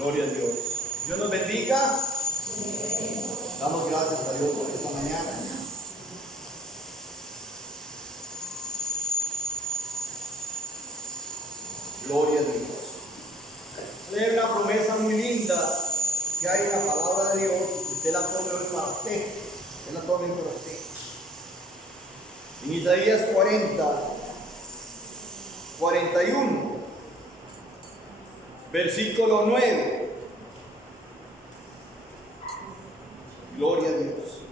Gloria a Dios. Dios nos bendiga. Damos gracias a Dios por esta mañana. Gloria a Dios. Hay una promesa muy linda que hay en la palabra de Dios. Usted la tome hoy para usted. Usted la tome para usted. En Isaías 41, versículo 9. Gloria a Dios.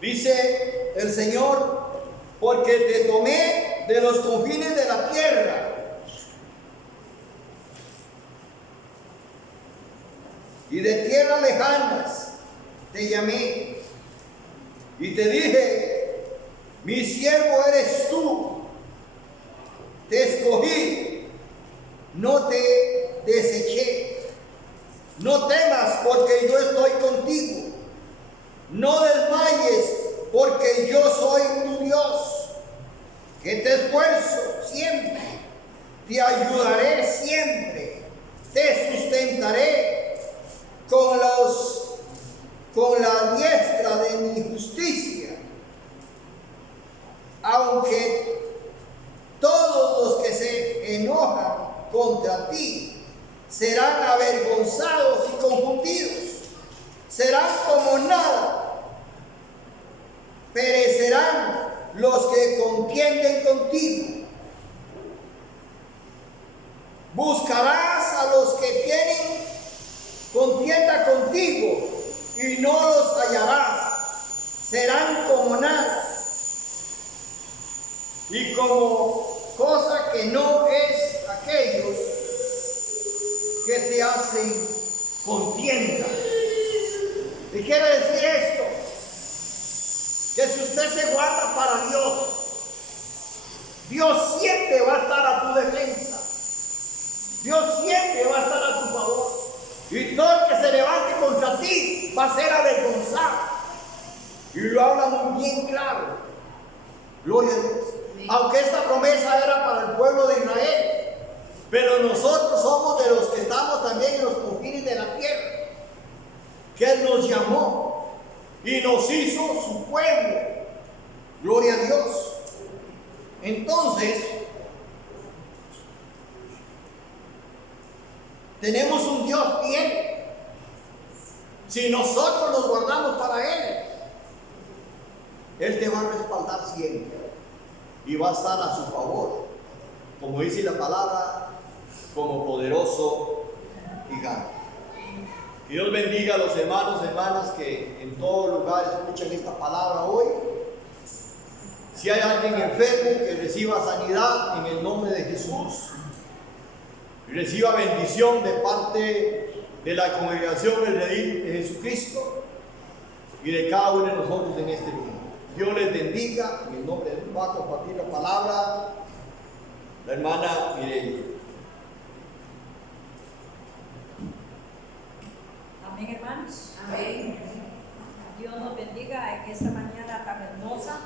Dice el Señor: porque te tomé de los confines de la tierra y de tierras lejanas te llamé y te dije: mi siervo eres tú, te escogí, no te deseché. No temas, porque yo estoy contigo. No desmayes, porque yo soy tu Dios, que te esfuerzo siempre, te ayudaré siempre, te sustentaré con la diestra de mi justicia. Aunque todos los que se enojan contra ti serán avergonzados y confundidos, serán como nada. Perecerán los que contienden contigo. Buscarás a los que tienen contienda contigo y no los hallarás. Serán como nada y como cosa que no es aquellos que te hacen contienda. ¿Y quiere decir esto? Que si usted se guarda para Dios, Dios siempre va a estar a tu defensa. Dios siempre va a estar a tu favor. Y todo el que se levante contra ti va a ser avergonzado. Y lo habla muy bien claro. Gloria a Dios. Aunque esta promesa era para el pueblo de Israel, pero nosotros somos de los que estamos también en los confines de la tierra, que Él nos llamó y nos hizo su pueblo. Gloria a Dios. Entonces, tenemos un Dios fiel. Si nosotros nos guardamos para Él, Él te va a respaldar siempre y va a estar a su favor, como dice la palabra, como poderoso gigante. Que Dios bendiga a los hermanos y hermanas que en todo lugar escuchan esta palabra hoy. Si hay alguien enfermo, que reciba sanidad en el nombre de Jesús y reciba bendición de parte de la congregación del Redil de Jesucristo y de cada uno de nosotros en este día. Dios les bendiga. En el nombre de Dios va a compartir la palabra la hermana Mireya. Amén, hermanos. Amén. Dios nos bendiga en esta mañana tan hermosa,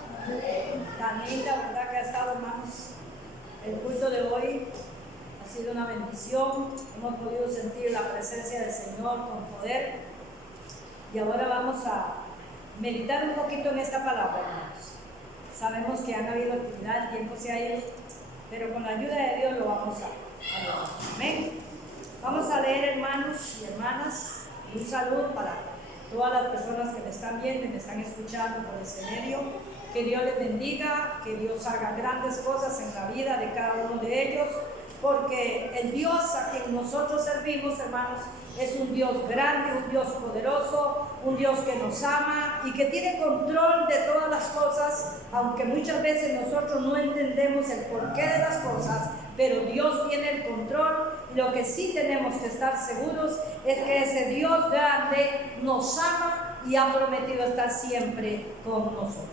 tan linda, ¿verdad? Que ha estado, hermanos. El culto de hoy ha sido una bendición. Hemos podido sentir la presencia del Señor con poder. Y ahora vamos a meditar un poquito en esta palabra, hermanos. Sabemos que han habido actividad, el tiempo se ha ido, pero con la ayuda de Dios lo vamos a ver. Amén. Vamos a leer, hermanos y hermanas. Un saludo para todas las personas que me están viendo y me están escuchando por este medio. Que Dios les bendiga, que Dios haga grandes cosas en la vida de cada uno de ellos, porque el Dios a quien nosotros servimos, hermanos, es un Dios grande, un Dios poderoso, un Dios que nos ama y que tiene control de todas las cosas, aunque muchas veces nosotros no entendemos el porqué de las cosas, pero Dios tiene el control. Y lo que sí tenemos que estar seguros es que ese Dios grande nos ama y ha prometido estar siempre con nosotros.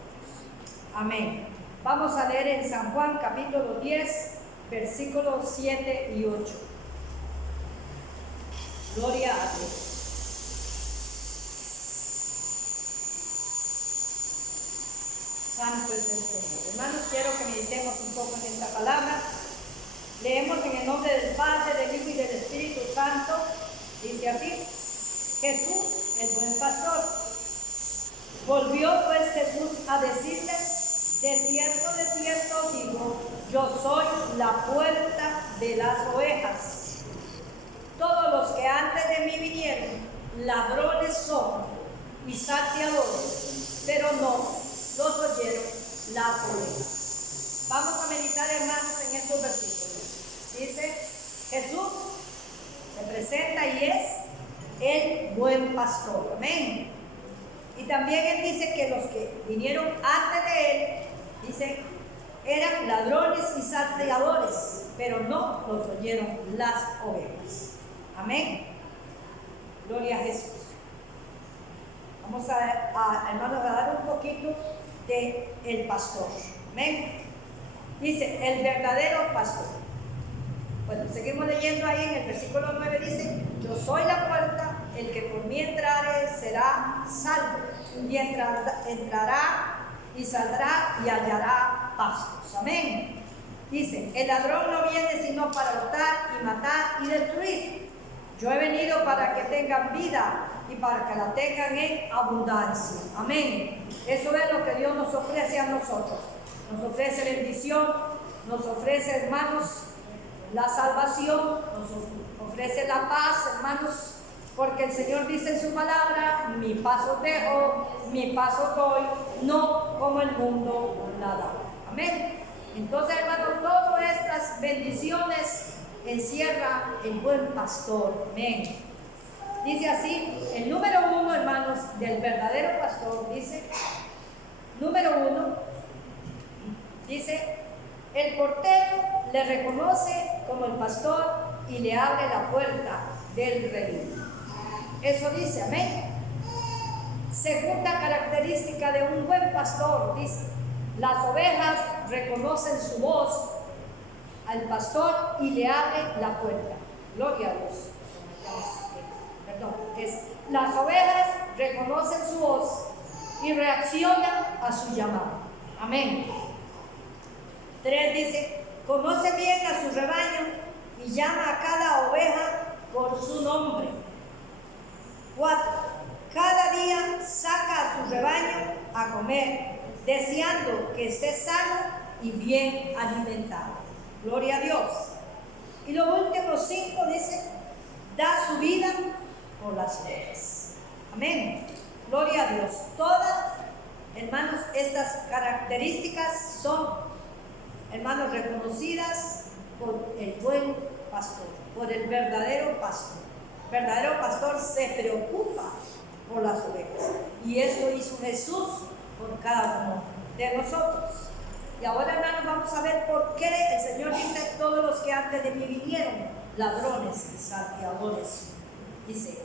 Amén. Vamos a leer en San Juan capítulo 10, versículos 7 y 8. Gloria a Dios. Santo es el Señor. Hermanos, quiero que meditemos un poco en esta palabra. Leemos en el nombre del Padre, del Hijo y del Espíritu Santo. Jesús, el buen pastor. Volvió pues Jesús a decirles: de cierto os digo, yo soy la puerta de las ovejas. Todos los que antes de mí vinieron, ladrones son y salteadores, pero no los oyeron las ovejas. Vamos a meditar, hermanos, en estos versículos. Dice: Jesús se presenta y es el buen pastor. Amén. Y también él dice que los que vinieron antes de él, dice, eran ladrones y salteadores, pero no los oyeron las ovejas. Amén. Gloria a Jesús. Vamos hermanos, a dar un poquito de el pastor. Amén. Dice, el verdadero pastor. Bueno, seguimos leyendo ahí en el versículo 9, dice: yo soy la puerta, el que por mí entrare será salvo, y entrará y saldrá y hallará pastos. Amén. Dice: el ladrón no viene sino para hurtar y matar y destruir. Yo he venido para que tengan vida y para que la tengan en abundancia. Amén. Eso es lo que Dios nos ofrece a nosotros. Nos ofrece bendición, nos ofrece, hermanos, la salvación, nos ofrece la paz, hermanos, porque el Señor dice en su palabra: mi paz os dejo, mi paz os doy, no como el mundo la da. Amén. Entonces, hermanos, todas estas bendiciones encierra el buen pastor. Amén. Dice así, el número 1, hermanos, del verdadero pastor, dice, número 1, dice: el portero le reconoce como el pastor y le abre la puerta del redil. Eso dice, amén. Segunda característica de un buen pastor, dice: las ovejas reconocen su voz al pastor y le abre la puerta. Gloria a Dios. Perdón, las ovejas reconocen su voz y reaccionan a su llamado. Amén. 3 dice: conoce bien a su rebaño y llama a cada oveja por su nombre. 4. Cada día saca a su rebaño a comer, deseando que esté sano y bien alimentado. Gloria a Dios. Y lo último, 5, dice: da su vida por las ovejas. Amén. Gloria a Dios. Todas, hermanos, estas características son, hermanos, reconocidas por el buen pastor, por el verdadero pastor. El verdadero pastor se preocupa por las ovejas, y esto hizo Jesús por cada uno de nosotros. Y ahora, hermanos, vamos a ver por qué el Señor dice: todos los que antes de mí vinieron, ladrones y salteadores. Dice: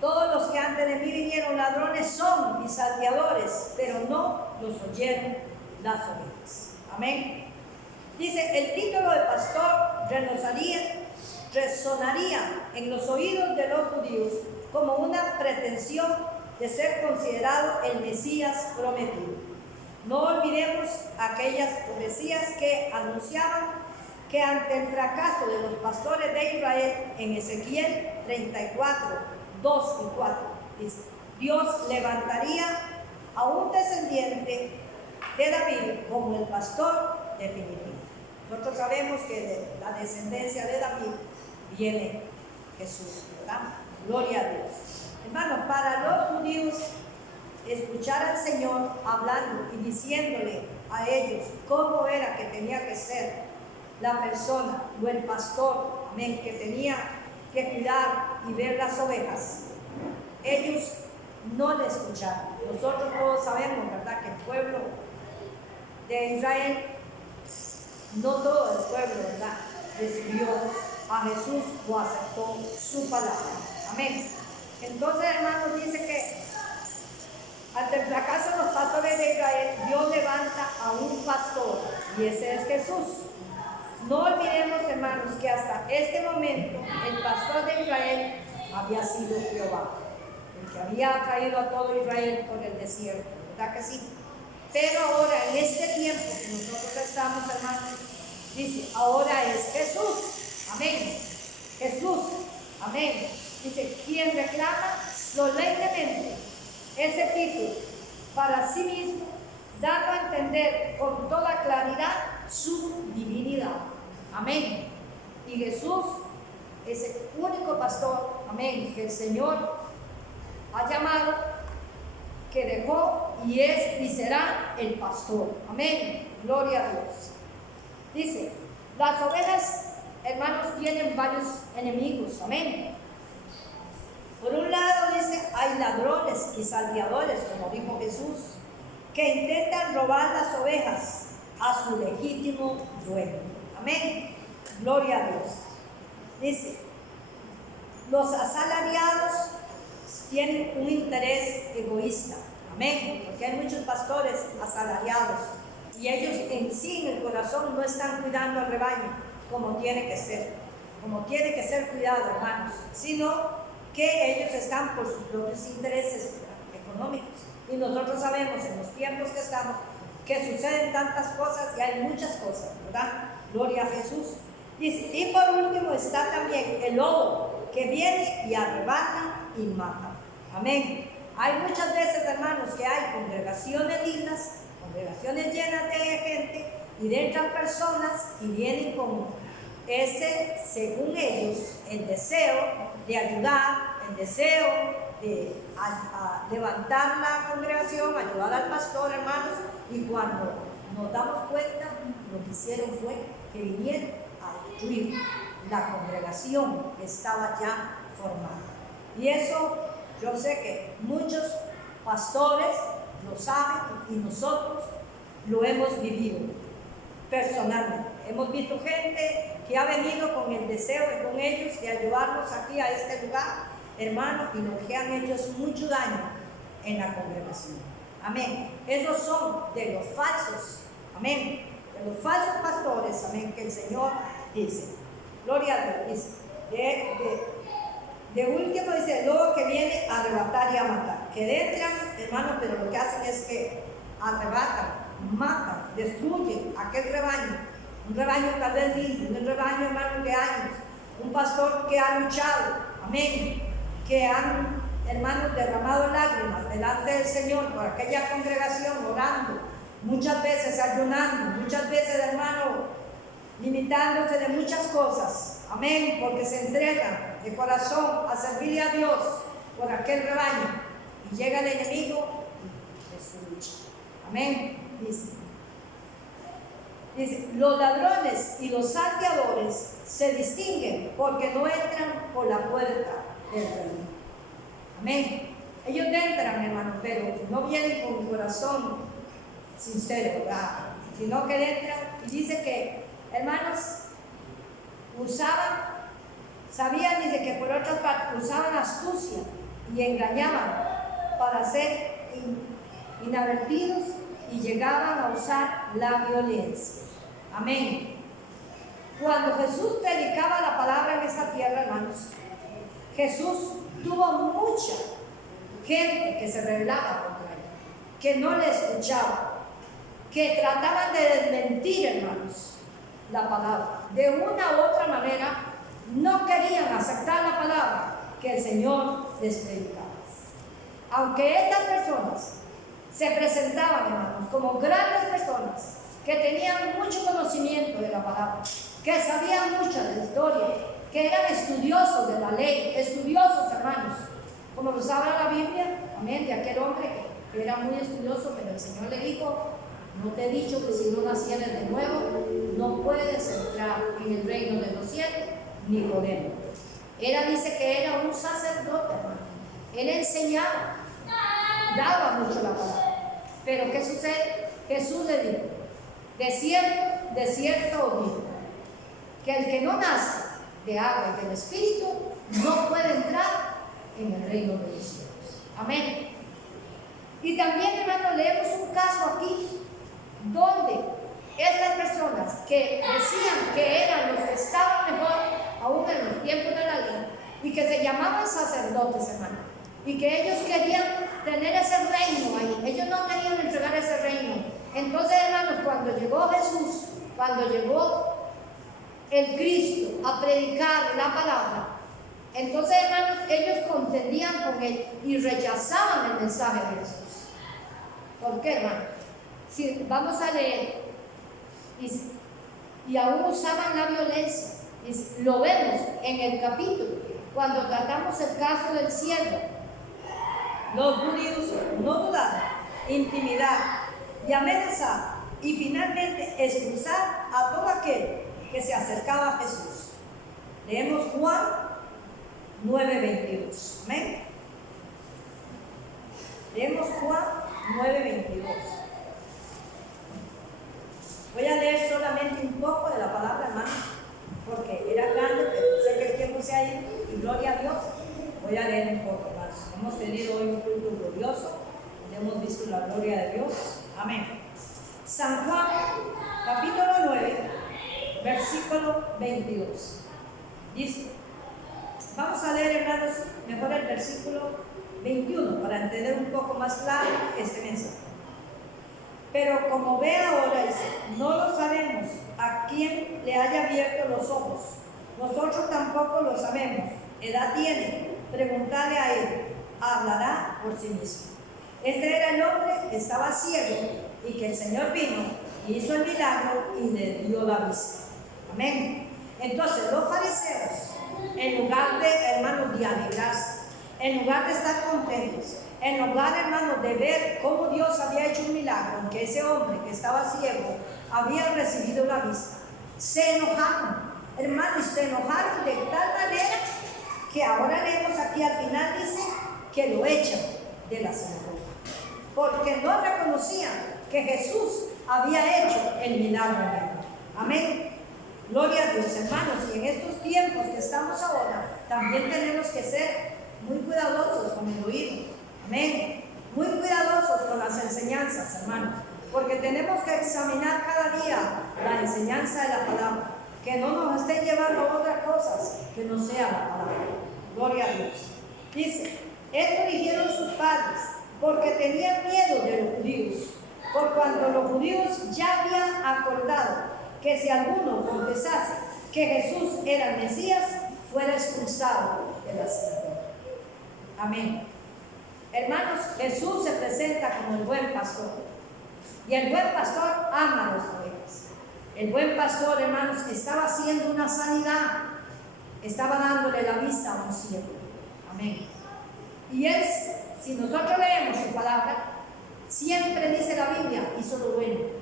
todos los que antes de mí vinieron, ladrones son y salteadores, pero no los oyeron las ovejas. Amén. Dice: el título de pastor resonaría en los oídos de los judíos como una pretensión de ser considerado el Mesías prometido. No olvidemos aquellas profecías que anunciaban que ante el fracaso de los pastores de Israel, en Ezequiel 34, 2 y 4, dice: Dios levantaría a un descendiente de David como el pastor definitivo. Nosotros sabemos que de la descendencia de David viene Jesús, ¿verdad? Gloria a Dios. Hermanos, para los judíos, escuchar al Señor hablando y diciéndole a ellos cómo era que tenía que ser la persona o el pastor, amén, que tenía que cuidar y ver las ovejas, ellos no le escucharon. Nosotros todos sabemos, ¿verdad?, que el pueblo de Israel, no todo el pueblo, ¿verdad?, recibió a Jesús o aceptó su palabra. Amén. Entonces, hermanos, dice que ante el fracaso de los pastores de Israel, Dios levanta a un pastor, y ese es Jesús. No olvidemos, hermanos, que hasta este momento el pastor de Israel había sido Jehová, el que había traído a todo Israel por el desierto, ¿verdad que sí? Pero ahora, en este tiempo que nosotros estamos, hermanos, dice: ahora es Jesús. Amén. Jesús. Amén. Dice, quien reclama solemnemente ese título para sí mismo, dando a entender con toda claridad su divinidad. Amén. Y Jesús es el único pastor, amén, que el Señor ha llamado, que dejó y es y será el pastor. Amén. Gloria a Dios. Dice, las ovejas, hermanos, tienen varios enemigos. Amén. Por un lado dice, hay ladrones y salteadores, como dijo Jesús, que intentan robar las ovejas a su legítimo dueño. Amén. Gloria a Dios. Dice, los asalariados tienen un interés egoísta. Amén. Porque hay muchos pastores asalariados y ellos en sí, en el corazón, no están cuidando al rebaño como tiene que ser. Como tiene que ser cuidado, hermanos. Sino que ellos están por sus propios intereses económicos. Y nosotros sabemos en los tiempos que estamos que suceden tantas cosas y hay muchas cosas, ¿verdad? Gloria a Jesús. Dice, y por último está también el lobo que viene y arrebata y mata. Amén. Hay muchas veces, hermanos, que hay congregaciones lindas, congregaciones llenas de gente, y entran personas y vienen con ese, según ellos, el deseo de ayudar, el deseo de levantar la congregación, ayudar al pastor, hermanos, y cuando nos damos cuenta, lo que hicieron fue que vinieron a destruir la congregación que estaba ya formada. Y eso yo sé que muchos pastores lo saben y nosotros lo hemos vivido personalmente. Hemos visto gente que ha venido con el deseo de con ellos de ayudarnos aquí a este lugar, hermanos, y lo que han hecho es mucho daño en la congregación. Amén. Esos son de los falsos, amén, de los falsos pastores, amén, que el Señor dice. Gloria a Dios. Dice, de último dice, luego que viene a arrebatar y a matar. Que entran, hermanos, pero lo que hacen es que arrebatan, matan, destruyen aquel rebaño. Un rebaño tal vez lindo, un rebaño, hermanos, de años. Un pastor que ha luchado, amén, que han, hermanos, derramado lágrimas delante del Señor por aquella congregación, orando, muchas veces ayunando, muchas veces, hermano, limitándose de muchas cosas, amén, porque se entregan de corazón a servirle a Dios por aquel rebaño, y llega el enemigo y destruye. Amén. Dice, los ladrones y los salteadores se distinguen porque no entran por la puerta del reino. Amén. Ellos entran, hermano, pero no vienen con un corazón sincero, ¿verdad? Sino que entran y dice que, hermanos, sabían, dice que por otra parte usaban astucia y engañaban para ser inadvertidos y llegaban a usar la violencia. Amén. Cuando Jesús predicaba la palabra en esta tierra, hermanos, Jesús tuvo mucha gente que se rebelaba contra él, que no le escuchaba, que trataban de desmentir, hermanos, la palabra. De una u otra manera, no querían aceptar la palabra que el Señor les predicaba. Aunque estas personas se presentaban, hermanos, como grandes personas que tenían mucho conocimiento de la palabra, que sabían mucho de la historia, que eran estudiosos de la ley, estudiosos, hermanos, como nos habla la Biblia, amén, de aquel hombre que era muy estudioso, pero el Señor le dijo, no te he dicho que si no nacieres de nuevo, no puedes entrar en el reino de los cielos, ni por él. Dice que era un sacerdote, hermano. Él enseñaba, daba mucho la palabra. Pero ¿qué sucede? Jesús le dijo, de cierto os digo, que el que no nace de agua y del Espíritu no puede entrar en el reino de los cielos. Amén. Y también, hermano, leemos un caso aquí donde estas personas que decían que eran los que estaban mejor aún en los tiempos de la ley y que se llamaban sacerdotes, hermano, y que ellos querían tener ese reino ahí, ellos no querían entregar ese reino. Entonces, hermanos, cuando llegó Jesús, cuando llegó el Cristo a predicar la palabra, Entonces, hermanos, ellos contendían con él y rechazaban el mensaje de Jesús. ¿Por qué, hermano? Si vamos a leer, y aún usaban la violencia, y lo vemos en el capítulo, cuando tratamos el caso del siervo. Los judíos no dudaron, intimidar y amenazar, y finalmente expulsar a todo aquel que se acercaba a Jesús. Leemos Juan 9:22. Amén. Leemos Juan 9:22. Voy a leer solamente un poco de la palabra, hermano, porque era grande, pero sé que el tiempo se ha ido, y gloria a Dios. Voy a leer un poco más. Hemos tenido hoy un culto glorioso, donde hemos visto la gloria de Dios. Amén. San Juan, capítulo 9, versículo 22. Dice, vamos a leer, hermanos, mejor el versículo 21 para entender un poco más claro este mensaje. Pero como ve ahora, dice, no lo sabemos a quién le haya abierto los ojos. Nosotros tampoco lo sabemos. Edad tiene, preguntarle a él, hablará por sí mismo. Este era el hombre que estaba ciego y que el Señor vino y hizo el milagro y le dio la vista. Amén. Entonces los fariseos, en lugar de, hermanos, de alegrarse, en lugar de estar contentos, en lugar, hermanos, de ver cómo Dios había hecho un milagro, que ese hombre que estaba ciego había recibido la vista, se enojaron, hermanos, se enojaron de tal manera que ahora leemos aquí al final, dice que lo echan de la sinagoga, porque no reconocían que Jesús había hecho el milagro en él. Amén. Gloria a Dios, hermanos, y en estos tiempos que estamos ahora, también tenemos que ser muy cuidadosos con el oído. Amén. Muy cuidadosos con las enseñanzas, hermanos, porque tenemos que examinar cada día la enseñanza de la palabra, que no nos estén llevando a otras cosas que no sea la palabra. Gloria a Dios. Dice, esto dijeron sus padres, porque tenían miedo de los judíos, por cuanto los judíos ya habían acordado que si alguno confesase que Jesús era el Mesías, fuera expulsado de la sinagoga. Amén. Hermanos, Jesús se presenta como el buen pastor, y el buen pastor ama a las ovejas. El buen pastor, hermanos, estaba haciendo una sanidad, estaba dándole la vista a un ciego. Amén. Y él, si nosotros leemos su palabra, siempre dice la Biblia, hizo lo bueno.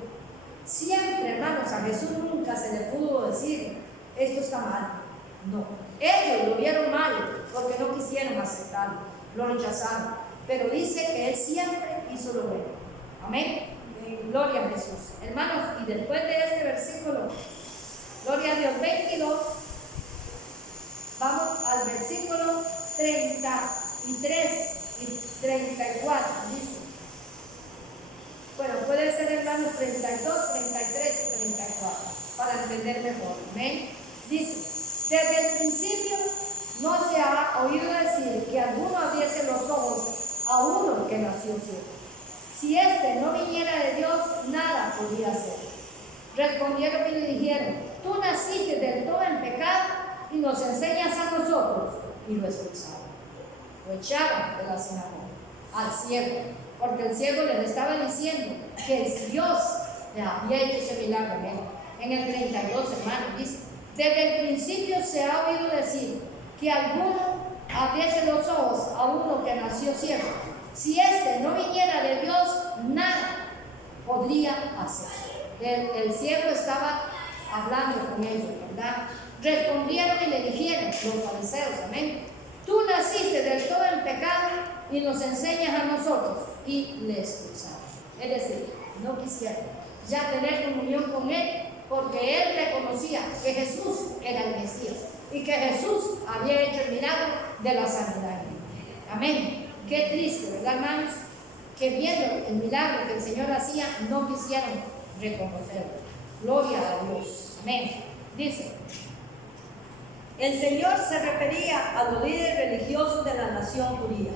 Siempre, hermanos, a Jesús nunca se le pudo decir, esto está mal. No, ellos lo vieron mal porque no quisieron aceptarlo, lo rechazaron. Pero dice que él siempre hizo lo bueno. Amén. Gloria a Jesús. Hermanos, y después de este versículo, gloria a Dios, 22, vamos al versículo 33 y 34. Dice, bueno, puede ser, hermanos, 32, 33 y 34, para entender mejor. Amén. Dice, desde el principio no se ha oído decir que alguno abriese los ojos a uno que nació ciego. Si éste no viniera de Dios, nada podía hacer. Respondieron y le dijeron, tú naciste del todo en pecado y nos enseñas a nosotros. Y lo expulsaron. Lo echaron de la sinagoga al ciego, porque el ciego les estaba diciendo que Dios le había hecho ese milagro en él. En el 32, hermanos, dice, desde el principio se ha oído decir que alguno abriese los ojos a uno que nació ciego. Si éste no viniera de Dios, nada podría hacer. El ciego estaba hablando con ellos, ¿verdad? Respondieron y le dijeron, los fariseos, amén, tú naciste del todo en pecado y nos enseñas a nosotros. Y le expulsaron. Es decir, no quisieron ya tener comunión con él, porque él reconocía que Jesús era el Mesías y que Jesús había hecho el milagro de la sanidad. Amén. Qué triste, ¿verdad, hermanos? Que viendo el milagro que el Señor hacía, no quisieron reconocerlo. Gloria a Dios. Amén. Dice, el Señor se refería a los líderes religiosos de la nación judía.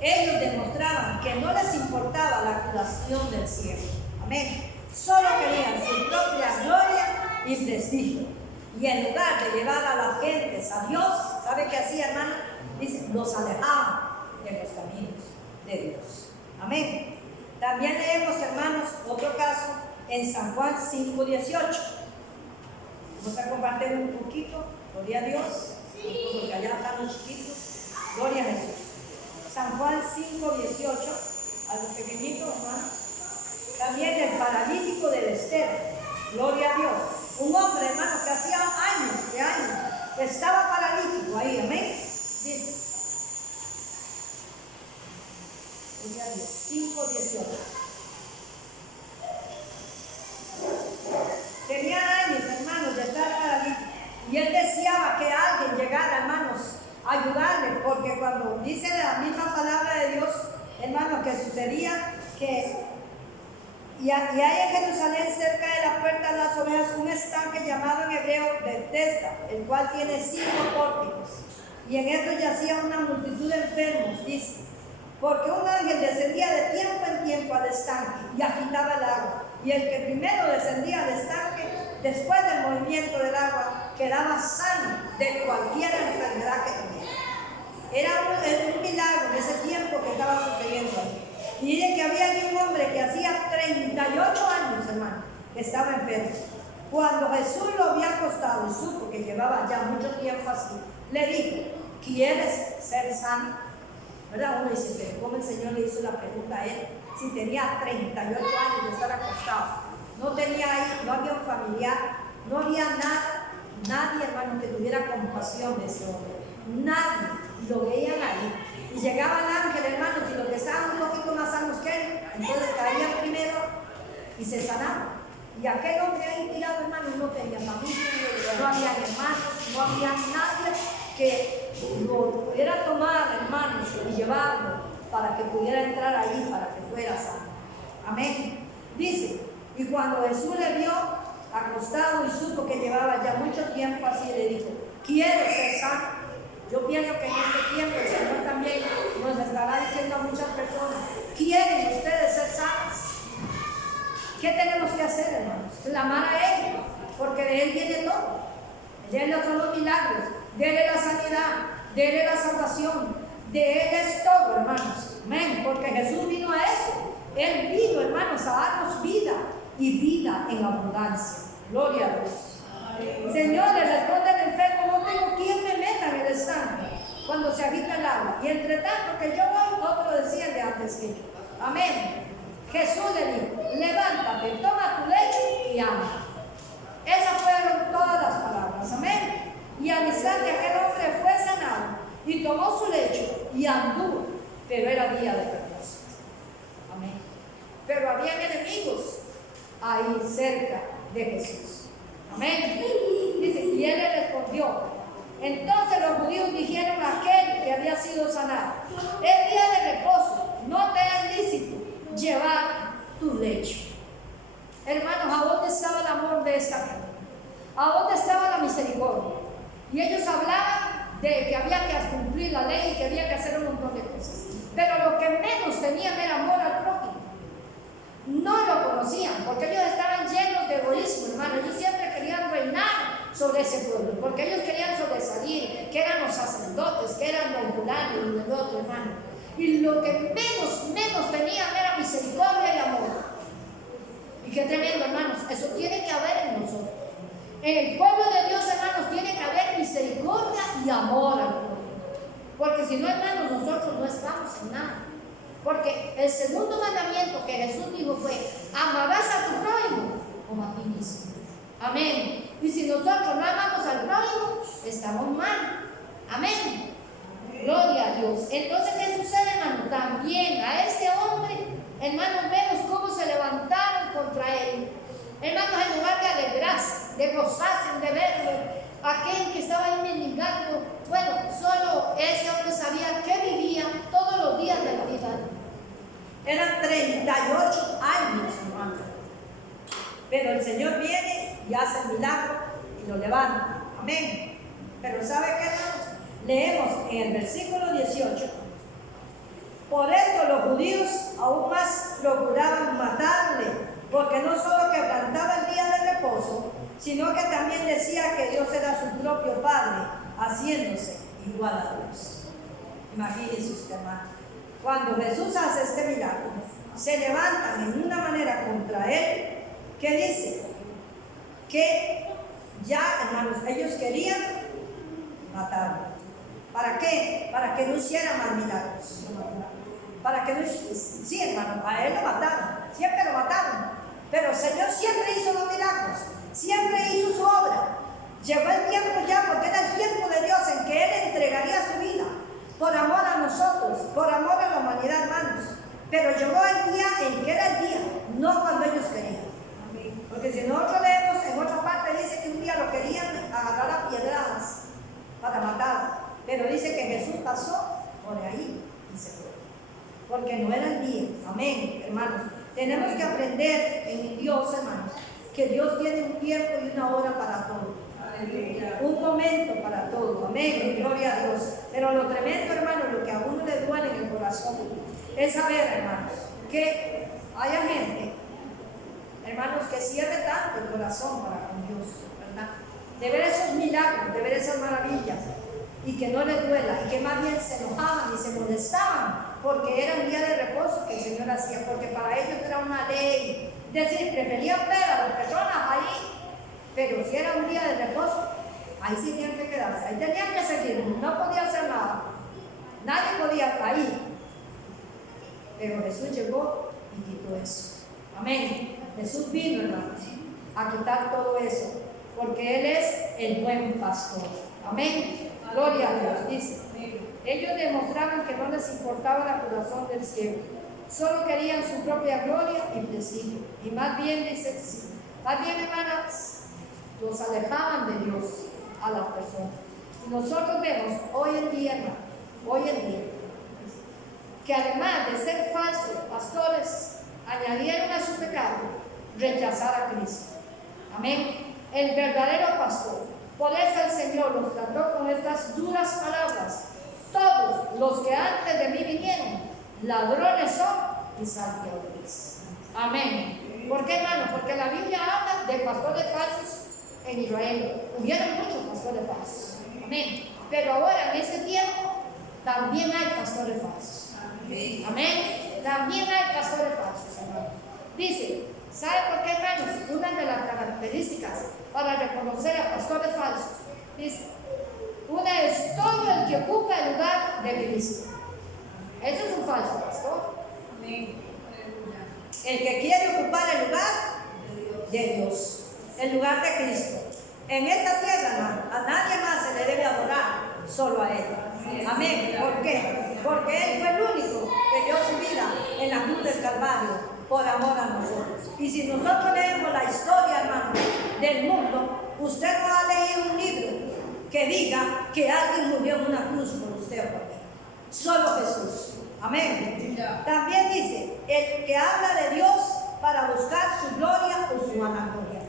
Ellos demostraban que no les importaba la curación del ciego. Amén. Solo querían su propia gloria y prestigio. Y en lugar de llevar a las gentes a Dios, ¿sabe que hacía, hermano? Dice, los alejaba de los caminos de Dios. Amén. También leemos, hermanos, otro caso en San Juan 5:18. Vamos a compartir un poquito, gloria a Dios, porque allá están los chiquitos, gloria a Jesús. San Juan 5:18, a los pequeñitos, hermanos. También el paralítico del estero, gloria a Dios. Un hombre, hermano, que hacía años, que estaba paralítico ahí, amén. Dice, gloria a Dios, 5:18. Tenía años, hermanos, de estar paralítico. Y él deseaba que alguien llegara, hermanos, a ayudarle, porque cuando dice la misma palabra de Dios, hermanos, que sucedía que y hay en Jerusalén, cerca de la puerta de las ovejas, un estanque llamado en hebreo Bethesda, el cual tiene 5 pórticos. Y en esto yacía una multitud de enfermos, dice, porque un ángel descendía de tiempo en tiempo al estanque y agitaba el agua. Y el que primero descendía al estanque, después del movimiento del agua, quedaba sano de cualquier enfermedad que tenía. Era un milagro en ese tiempo que estaba sucediendo ahí. Y dice que había allí un hombre que hacía 38 años, hermano, que estaba enfermo. Cuando Jesús lo había acostado y supo que llevaba ya mucho tiempo así, le dijo, ¿quieres ser sano? ¿Verdad? Uno dice, pero ¿cómo el Señor le hizo la pregunta a él? Si tenía 38 años de estar acostado. No tenía ahí, no había un familiar, no había nada, nadie, hermano, que tuviera compasión de ese hombre. Nadie. Y lo veían ahí. Y llegaba el ángel, hermanos, y los que estaban un poquito más sanos que él, entonces caían primero y se sanaban. Y aquel hombre ahí tirado, hermanos, no tenía familia, no había hermanos, no había nadie que lo pudiera tomar, hermanos, y llevarlo para que pudiera entrar ahí, para que fuera sano. Amén. Dice, y cuando Jesús le vio acostado y supo que llevaba ya mucho tiempo así, le dijo, ¿quieres ser sano? Yo pienso que en este tiempo el Señor también nos estará diciendo a muchas personas, ¿quieren ustedes ser sanos? ¿Qué tenemos que hacer, hermanos? Clamar a Él, porque de Él viene todo. De Él son los milagros, de Él es la sanidad, de Él es la salvación, de Él es todo, hermanos. Amén, porque Jesús vino a eso. Él vino, hermanos, a darnos vida y vida en abundancia. Gloria a Dios. Señor, le responde el enfermo, no tengo quien me meta en el estanque cuando se agita el agua. Y entre tanto que yo voy, otro desciende antes que yo. Amén. Jesús le dijo, levántate, toma tu lecho y anda. Esas fueron todas las palabras. Amén. Y al instante aquel hombre fue sanado y tomó su lecho y anduvo, pero era día de reposo. Amén. Pero habían enemigos ahí cerca de Jesús. Amén. Dice, y él le respondió. Entonces los judíos dijeron a aquel que había sido sanado, es día de reposo, no te es lícito llevar tu lecho. Hermanos, ¿a dónde estaba el amor de esta gente? ¿A dónde estaba la misericordia? Y ellos hablaban de que había que cumplir la ley y que había que hacer un montón de cosas. Pero lo que menos tenían era amor al prójimo. No lo conocían, porque ellos estaban llenos de egoísmo, hermano. Ellos siempre querían reinar sobre ese pueblo, porque ellos querían sobresalir, que eran los sacerdotes, que eran los fulano y los otros, hermano. Y lo que menos tenían era misericordia y amor. Y qué tremendo, hermanos. Eso tiene que haber en nosotros. En el pueblo de Dios, hermanos, tiene que haber misericordia y amor al pueblo. Porque si no, hermanos, nosotros no estamos en nada. Porque el segundo mandamiento que Jesús dijo fue, amarás a tu prójimo como a ti mismo. Amén. Y si nosotros no amamos al prójimo, estamos mal. Amén. Gloria a Dios. Entonces, ¿qué sucede, hermano? También a este hombre, hermanos, vemos cómo se levantaron contra él. Hermanos, en lugar de alegrarse, de gozarse, de verlo, aquel que estaba ahí mendigando, bueno, solo ese hombre sabía que vivía todos los días de la vida. Eran 38 años, hermano. Pero el Señor viene y hace el milagro y lo levanta. Amén. Pero ¿sabe qué, hermanos? Leemos en el versículo 18. Por esto los judíos aún más procuraban matarle, porque no solo quebrantaba el día de reposo, sino que también decía que Dios era su propio Padre, haciéndose igual a Dios. Imagínese usted, hermano. Cuando Jesús hace este milagro, se levantan en una manera contra él, que dice que ya, hermanos, ellos querían matarlo. ¿Para qué? Para que no hiciera más milagros. Para que no, sí, hermano, a él lo mataron, siempre lo mataron, pero el Señor siempre hizo los milagros, siempre hizo su obra. Llegó el tiempo ya, porque era el tiempo de Dios en que Él entregaría su vida por amor a nosotros, por amor a la humanidad, hermanos. Pero llegó el día en que era el día, no cuando ellos querían. Porque si nosotros leemos en otra parte, dice que un día lo querían agarrar a piedradas para matar, pero dice que Jesús pasó por ahí y se fue, porque no era el día. Amén, hermanos. Tenemos que aprender en Dios, hermanos, que Dios tiene un tiempo y una hora para todo. Un momento para todo. Amén, gloria a Dios. Pero lo tremendo, hermano, lo que a uno le duele en el corazón es saber, hermanos, que haya gente, hermanos, que cierre tanto el corazón para con Dios, ¿verdad? De ver esos milagros, de ver esas maravillas, y que no les duela, y que más bien se enojaban y se molestaban porque era un día de reposo que el Señor hacía, porque para ellos era una ley. Es decir, preferían ver a las personas ahí, pero si era un día de reposo, ahí sí tenían que quedarse, ahí tenían que seguir, no podía hacer nada, nadie podía ahí. Pero Jesús llegó y quitó eso. Amén. Jesús vino, hermanos, a quitar todo eso, porque Él es el buen pastor. Amén. Gloria a Dios. Dice, ellos demostraban que no les importaba la curación del ciego, solo querían su propia gloria y prestigio. Y más bien, dice, sí, más bien, hermanas, los alejaban de Dios a las personas. Y nosotros vemos hoy en día, hermano, hoy en día, que además de ser falsos pastores, añadieron a su pecado rechazar a Cristo. Amén. El verdadero pastor. Por eso el Señor los trató con estas duras palabras. Todos los que antes de mí vinieron, ladrones son y salteadores. Amén. ¿Por qué, hermano? Porque la Biblia habla de pastores falsos en Israel. Hubieron muchos pastores falsos. Amén. Pero ahora, en este tiempo, también hay pastores falsos. Amén. También hay pastores falsos, hermanos. Dice, ¿sabe por qué, hermanos? Una de las características para reconocer a pastores falsos, dice, una es todo el que ocupa el lugar de Cristo. Eso es un falso pastor. Amén. El que quiere ocupar el lugar de Dios, el lugar de Cristo. En esta tierra, hermano, a nadie más se le debe adorar, solo a Él. Amén. ¿Por qué? Porque Él fue el único que dio su vida en la cruz del Calvario por amor a nosotros. Y si nosotros leemos la historia, hermano, del mundo, usted no ha leído un libro que diga que alguien murió en una cruz por usted o por mí. Solo Jesús. Amén. También dice, el que habla de Dios para buscar su gloria o su vanagloria.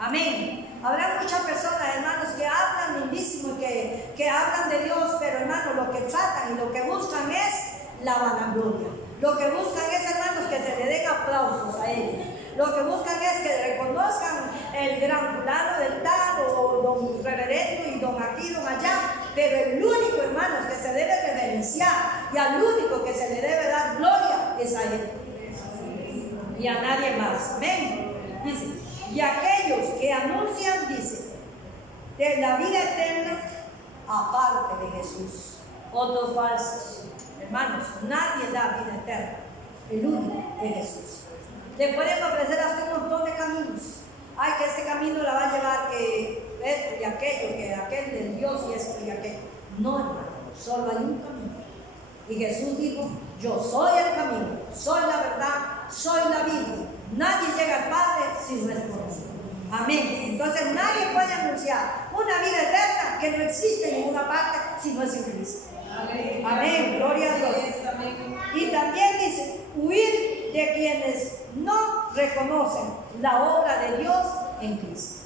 Amén. Habrá muchas personas, hermanos, que hablan lindísimo y que hablan de Dios, pero hermanos, lo que tratan y lo que buscan es la vanagloria. Lo que buscan es, hermanos, que se le den aplausos a ellos. Lo que buscan es que reconozcan el gran fulano del tal, o don reverendo y don aquí, don allá. Pero el único, hermanos, que se debe reverenciar y al único que se le debe dar gloria es a Él. Y a nadie más. Amén. Dice, y aquellos que anuncian, dice, de la vida eterna aparte de Jesús. Otros falsos. Hermanos, nadie da vida eterna. El único es Jesús. Le pueden ofrecer hasta un montón de caminos. Ay, que este camino la va a llevar, que esto y aquello, que aquel del Dios y esto y aquello. No, hermano, solo hay un camino. Y Jesús dijo, yo soy el camino, soy la verdad, soy la vida. Nadie llega al Padre sin no es por mí. Amén. Entonces nadie puede anunciar una vida eterna que no existe en ninguna parte si no es en Cristo. Amén. Amén. Gloria a Dios. Y también dice, huir de quienes no reconocen la obra de Dios en Cristo.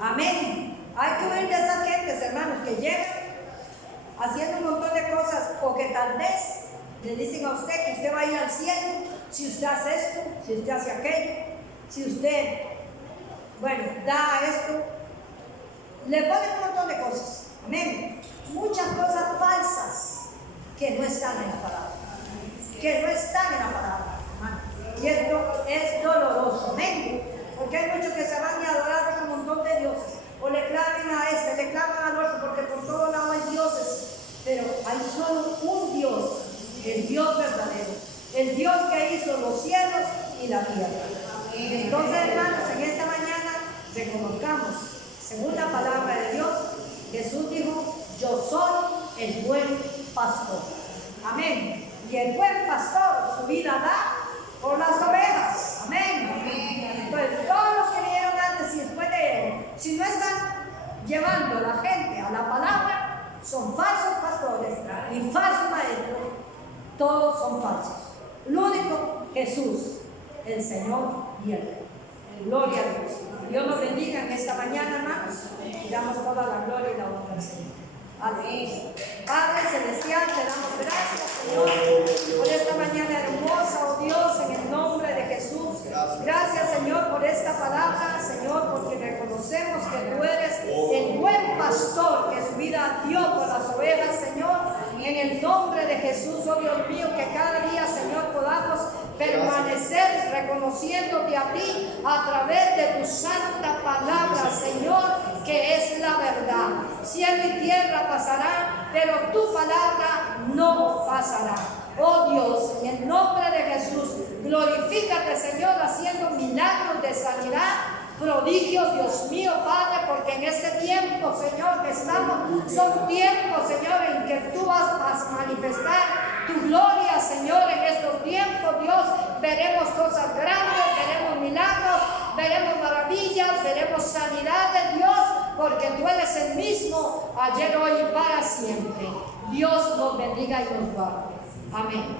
Amén. Hay que huir de esas gentes, hermanos, que llegan haciendo un montón de cosas o que tal vez le dicen a usted que usted va a ir al cielo si usted hace esto, si usted hace aquello, si usted, bueno, da esto. Le ponen un montón de cosas. Amén. Muchas están en la palabra. Que no están en la palabra, hermano. Y esto es doloroso, amén. Porque hay muchos que se van a adorar a un montón de dioses. O le claman a este, le claman al otro, porque por todos lados hay dioses. Pero hay solo un Dios, el Dios verdadero. El Dios que hizo los cielos y la tierra. Entonces, hermanos, en esta mañana reconozcamos, según la palabra de Dios, Jesús dijo: yo soy el buen pastor. Amén. Y el buen pastor su vida da por las ovejas. Amén. Entonces, todos los que vinieron antes y después de él, si no están llevando a la gente a la palabra, son falsos pastores y falsos maestros. Todos son falsos. El único, Jesús, el Señor y el Rey. Gloria a Dios. Dios nos bendiga en esta mañana, hermanos, y damos toda la gloria y la honra al Señor. Amén. Padre Celestial, te damos gracias, Señor, por esta mañana hermosa, oh Dios, en el nombre de Jesús. Gracias, Señor, por esta palabra, Señor, porque reconocemos que tú eres el buen pastor que su vida dio por las ovejas, Señor. En el nombre de Jesús, oh Dios mío, que cada día, Señor, podamos permanecer reconociéndote a ti a través de tu santa palabra, Señor, que es la verdad. Cielo y tierra pasarán, pero tu palabra no pasará. Oh Dios, en el nombre de Jesús, glorifícate, Señor, haciendo milagros de sanidad, prodigios, Dios mío, Padre, porque en este tiempo, Señor, que estamos, son tiempos, Señor, en que tú vas a manifestar tu gloria, Señor, en estos tiempos, Dios. Veremos cosas grandes, veremos milagros, veremos maravillas, veremos sanidad de Dios, porque tú eres el mismo ayer, hoy y para siempre. Dios nos bendiga y nos guarde. Amén.